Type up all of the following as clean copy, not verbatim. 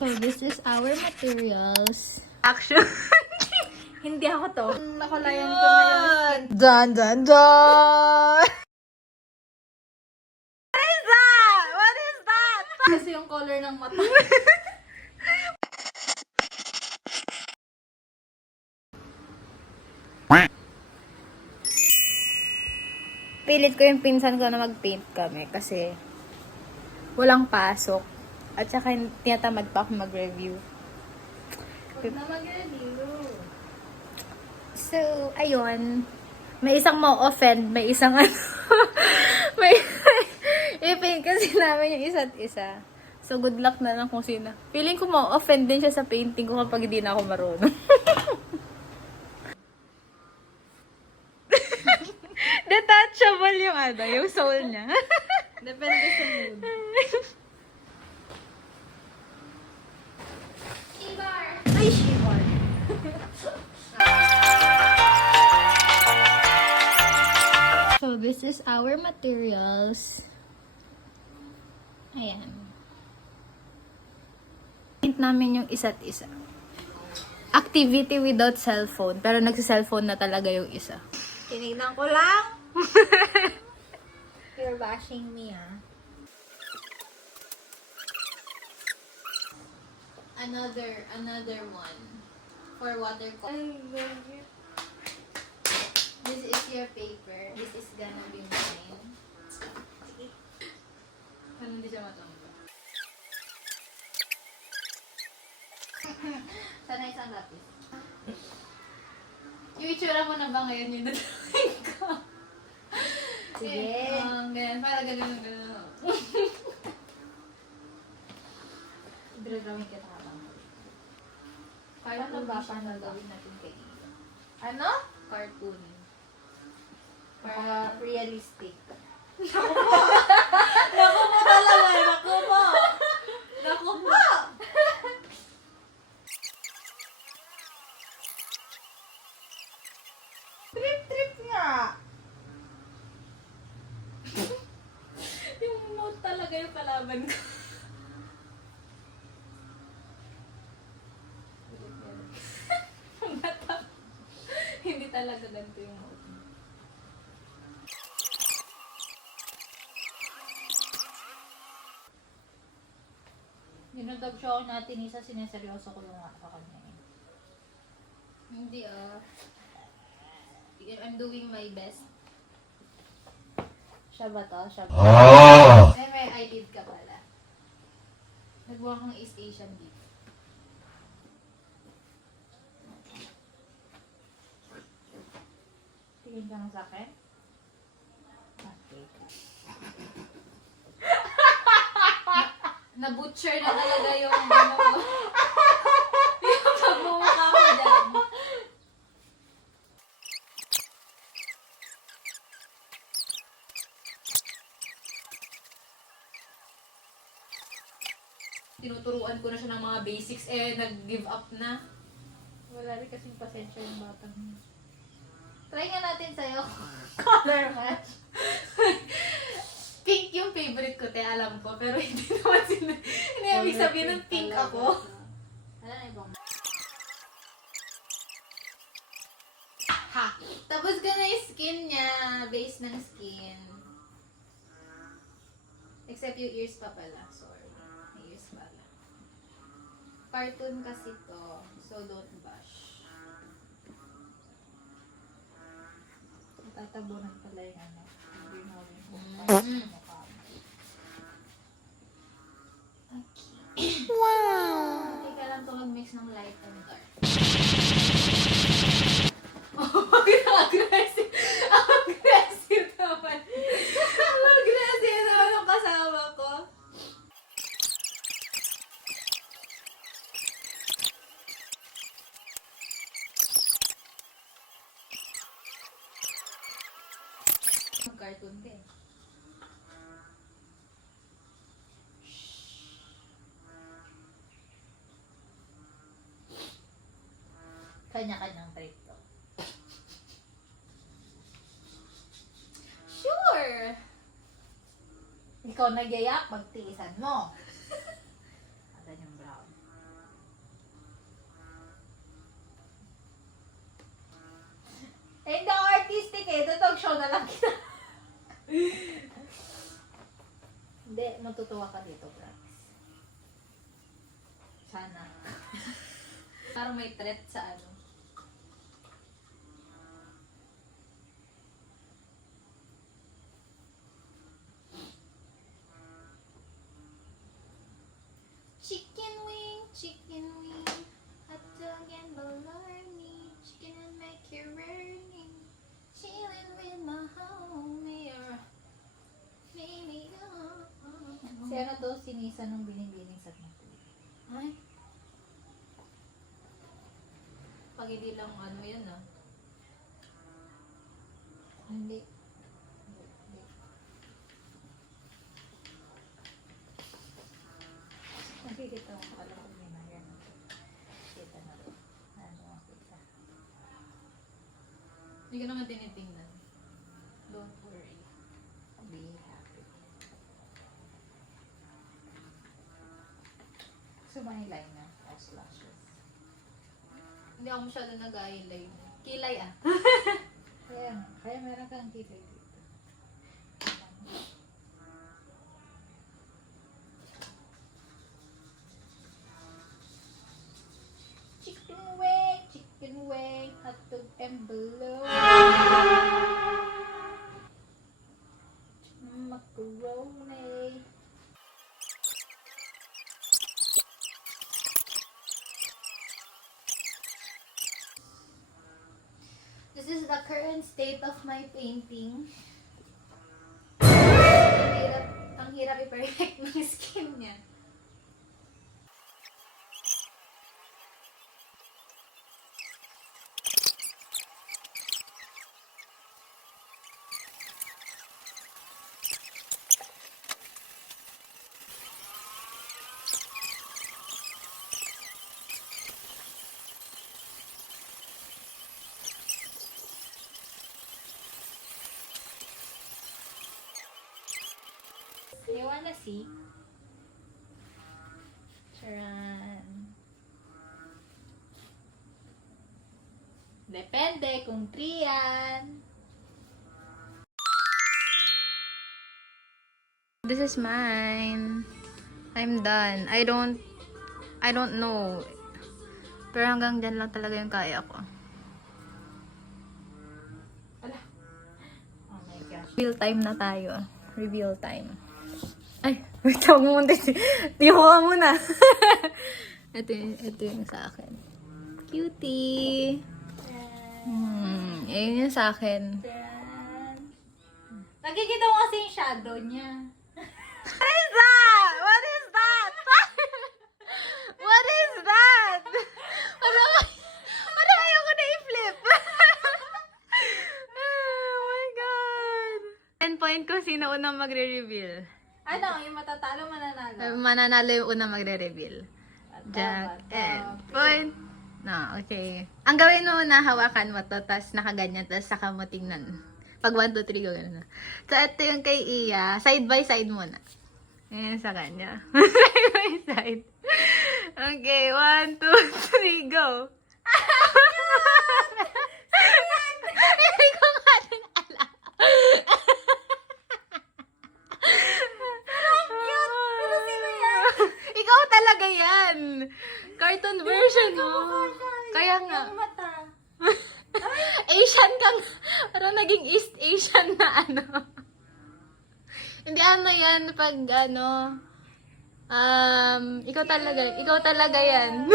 So, this is our materials. Action. Hindi ako to. Nakalayan ko na yung skin. Dun, dun, dun! What is that? What is that? Kasi yung color ng mata. Pilit ko yung pinsan ko na mag-paint kami kasi walang pasok. At saka tinatamad pa ako mag-review. Huwag na mag-review. So, ayun. May isang ma-offend, may isang ano. may i-paint kasi namin yung isa't isa. So, good luck na lang kung sino. Feeling ko ma-offend din siya sa painting ko kapag hindi na ako marunong. Detachable yung ano, yung soul niya. Depende sa mood. Shibar! Ay, Shivar. So, this is our materials. Ayan. Paint namin yung isa't isa. Activity without cellphone. Pero nagsi-cellphone na talaga yung isa. Tinignan ko lang. You're bashing me, ah. Another one. For watercolor. This is your paper. This is gonna be mine. Ano hindi siya matangga? Sana isang lapis. Yung itsura mo na ba ngayon yung drawing ko? Sige. Ganyan. Para ganun. Drawing kita habang. Cartoon ba? paano gawin natin kay Iya? Ano? Cartoon. Para realistic. Naku po talaga! Naku po! Naku po! Trip nga. Yung mood talaga yung kalaban ko. Hindi talaga ganito yung mood. Dinudog show natin isa, sineseryoso ko yung sa kanya. Hindi I'm doing my best. Siya ba to? Siya ba? May eyelid ka pala. Nagbuha kang East Asian beef. Tingin ka lang sa akin? Okay. Na-butcher na talaga yung ano ko. Yung pagmumukha ko dyan. Tinuturuan ko na siya ng mga basics, nag-give up na. Wala rin kasing pasensya yung batang. Try nga natin sa'yo. Color match. Pink yung favorite ko, alam ko. Pero hindi naman hindi ibig sabihin ng pink ako. Wala na ibang. Ha! Tapos ka na yung skin niya. Base ng skin. Except yung ears pa pala. Sorry. May ears pala. Cartoon kasi to. So don't bash. Natatabunan pala yung ano. Hindi na rin kung mukha. Okay. Wow! Teka lang to mag-mix ng light and dark. Aggressive! Aggressive naman! Aggressive naman ang kasama ko. Mag-cartoon ka eh. Kanya-kanyang trip to. Sure! Ikaw nagyayak, magtiisan mo. Adan yung brown. na lang kita. Hindi, matutuwa ka dito, promise. Sana. Parang may threat sa ano. Chicken wing, hot dog and bologna, chicken and macaroni, chilling with my homie, or maybe Si ano to, sinisa nung binibining sa natin. Ay. Pag hindi lang ano yun ah. Hindi. Nakikita ko alam ko yun na yan. Kita na rin. Ano ang kita. Hindi ko naman tinitingnan. Don't worry. Be happy. So, may eyeliner as lashes. Hindi ako masyado nag-eyeliner. Kilay ah. Kaya meron kang kilay dito. Chicken wing, hot dog and bologna. Macaroni. This is the current state of my painting. Ang hirap i-perfect ng skin niya. You wanna see? Charan. Depende kung 3 yan. This is mine. I'm done. I don't know. Pero hanggang dyan lang talaga yung kaya ko. Oh my gosh. Reveal time na tayo. Reveal time. Ay, wait, huwag mo muna. Tiyo ka muna. ito yung sa akin. Cutie. Ayun yung sa akin. Nakikita mo kasi yung shadow niya. What is that? What is that? What is that? Parang ayoko na i-flip. Oh my God. 10 point ko sino unang magre-reveal. Ano, yung matatalo, mananalo. Mananalo yung unang magre-reveal. Jack and point. No, okay. Ang gawin mo na, hawakan mo to, tapos nakaganyan, tapos saka mo tingnan. Pag 1, 2, 3, go gano'n. So, ito yung kay Iya. Side by side muna. Ayan sa kanya. Side by side. Okay, 1, 2, 3, go. Hindi ko nga din alam. Pero sino yan? Ikaw talaga yan. Cartoon version mo. Kaya nga. Yung mata. Asian kang, parang naging East Asian na ano. Hindi ano yan, pag ano, ikaw talaga yan.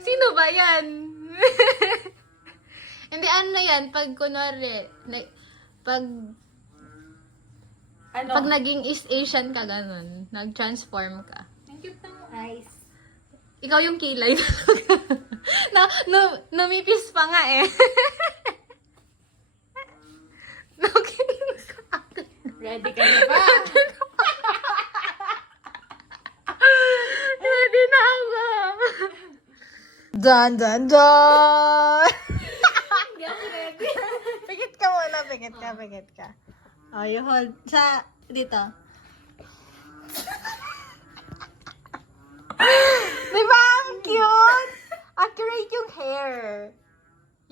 Sino ba yan? Hindi ano yan, pag kunwari, pag Ano? pag naging East Asian ka ganun, nag-transform ka. Ang cute ng eyes. Ikaw yung kilay talaga. Namipis pa nga eh. Nakinig sa akin. Ready ka na ba? Ready na ako. Dun, dun, dun! Hindi ako ready. Pikit ka muna, pikit ka. Oh, you hold. Dito. Diba ang cute? Accurate yung hair.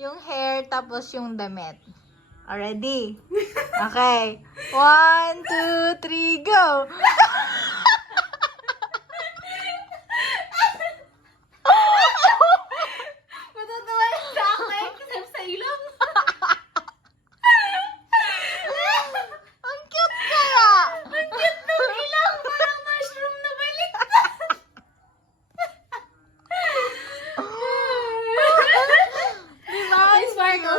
Yung hair, tapos tapos yung damit. Already? Okay. 1, 2, 3, go! Matatawa yung sa akin kasi sa ilong. Ang cute kaya! Ang cute ng ilong. Parang mushroom na balik. Diba? May sparkle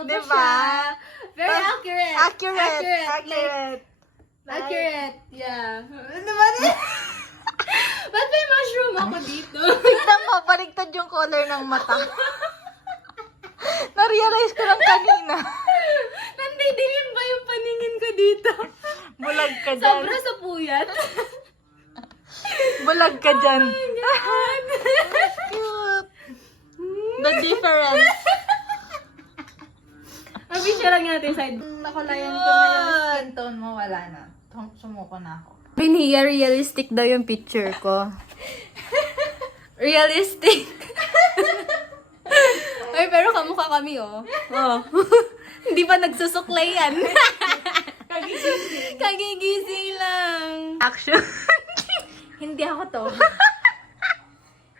pa Diba? siya. Very accurate. Accurate. Accurate. Yeah. Diba din? Ba't may mushroom ako dito? Tignan mo, baligtad yung color ng mata. Na-realize ko lang kanina. Nandidilim ba yung paningin ko dito? Bulag ka dyan. Sobra sa puyat. Bulag ka dyan. God. Cute. The difference. Mabisya lang natin side. Nakulayan ko na yung skin tone mo. Wala na. Sumuko na ako. Biniya, realistic daw yung picture ko. Realistic. Ay, pero kamukha kami, oh. Oh. Hindi pa nagsusuklay yan. Kagigising lang. Action. Hindi ako to.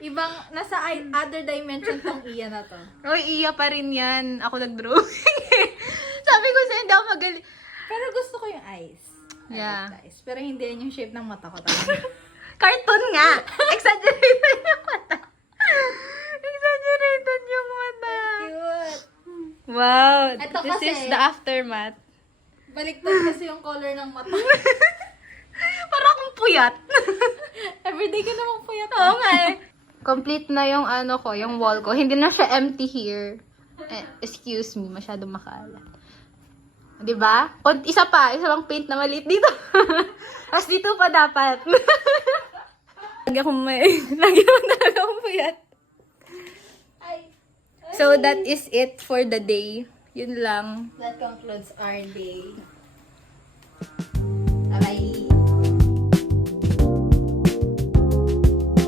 Ibang, nasa other dimension tong iya na to. Oy, iya pa rin yan. Ako nag-drawing. Sabi ko sa'yo, hindi ako magaling. Pero gusto ko yung eyes. I Yeah. like the eyes. Pero hindi rin yung shape ng mata ko talaga. Cartoon nga. Exaggerated yung mata. Exaggerated yung mata. Cute. Wow. Ito This kasi- is the aftermath. Baliktad kasi yung color ng mata. Parang akong puyat. Everyday ka namang puyat. Oo nga eh. Complete na yung ano ko, yung wall ko. Hindi na siya empty here. Excuse me, masyadong makalat. Diba? Isa pang paint na maliit dito. Tapos dito pa dapat. Lagi akong talaga akong puyat. So that is it for the day. Yun lang. That concludes our day. Bye-bye.